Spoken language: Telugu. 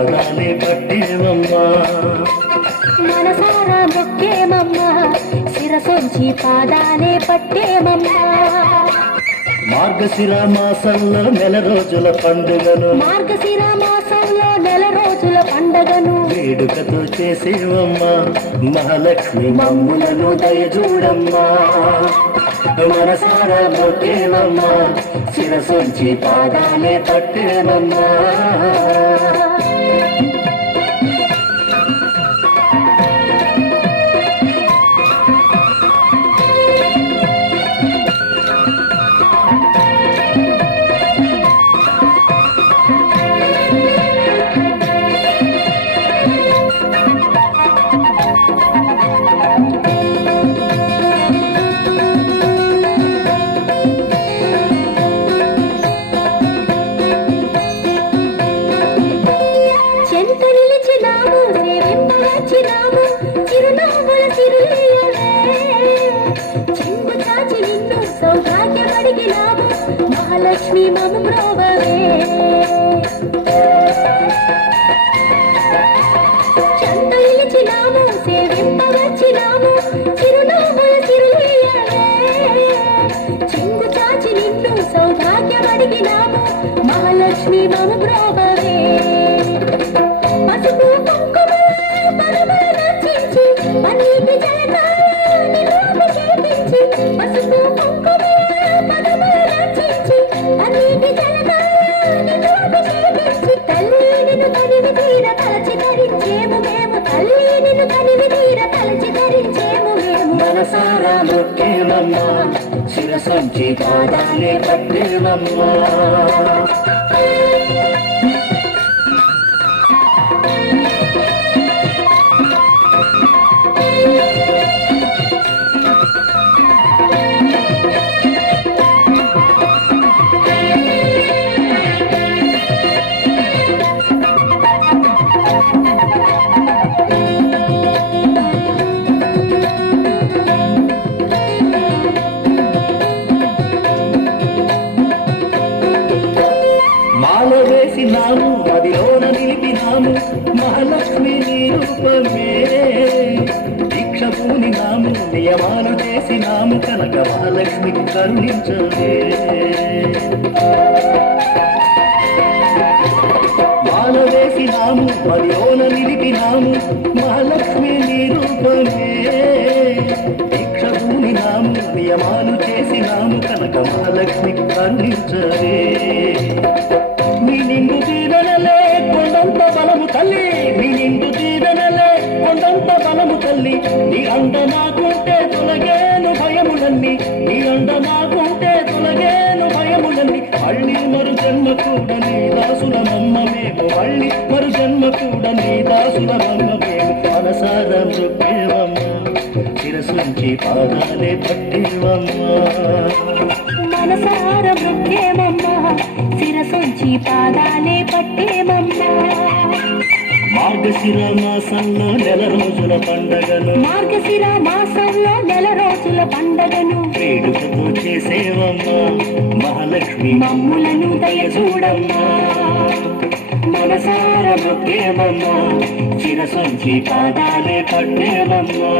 పాదాలే పట్టేవమ్మా మనసారా మొక్కేమమ్మా శిరసొంచి పాదాలే పట్టేమమ్మా మార్గశిర మాసంలో నెల రోజుల పండుగను మార్గశిర మాసంలో నెల రోజుల పండుగను వేడుకతో చేసేవమ్మా మహాలక్ష్మి మమ్ములను దయచూడమ్మా మనసారా మొక్కేవమ్మా శిరసొంచి పాదాలే పట్టేవమ్మా మహాలక్ష్మి మము బ్రోవవే చందలిచినాము సేవింపవచ్చినాము చిరునవ్వుల చిరులీయవే చింగు చాచి నిన్ను సౌభాగ్యమడిగినాము మహాలక్ష్మి మము బ్రోవవే పసుపు కుంకుమ పరమల నర్చించి పన్నీటి జలకాల నిన్ను అభిషేకించి పసుపు కుంకుమ మనసారా మొక్కేవమ్మా శిరసొంచి పాదాలే పట్టేవమ్మా వేసినాము మదిలోన నిలిపినాము మహాలక్ష్మి నీ రూపమే దీక్ష పూనినాము నియమాలు చేసినాము కనక మహాలక్ష్మి కరుణించవే మాల వేసినాము మదిలోన నిలిపినాము మహాలక్ష్మి నీ రూపమే దీక్ష పూనినాము నియమాలు చేసినాము కనక మహాలక్ష్మి కరుణించవే నీ నిండు దీవెనలే కొండంత బలము తల్లి నీ నిండు దీవెనలే కొండంత బలము తల్లి నీ అండ నాకుంటే తొలగేను భయములన్నీ నీ అండ నాకుంటే తొలగేను భయములన్నీ మళ్ళీ మరు జన్మ కూడా నీ దాసుల మమ్మమేమో మళ్ళీ మరు జన్మ కూడా నీ దాసుల మమ్మమేమో మనసారా మృక్కేవమ్మా శిరసొంచి పాదాలే పట్టేవమ్మా మనసార మృక్కేమమ్మా శిరసొంచి పాదాలే పట్టేమమ్మా మార్గశిర మాసంలో నెల రోజుల పండగను మార్గశిర మాసంలో నెల రోజుల పండగను వేడుకతో చేసేవమ్మా మహాలక్ష్మి మమ్ములను దయచూడమ్మా మనసార మొక్కేవమ్మా శిరసొంచి పాదాలే పట్టేవమ్మా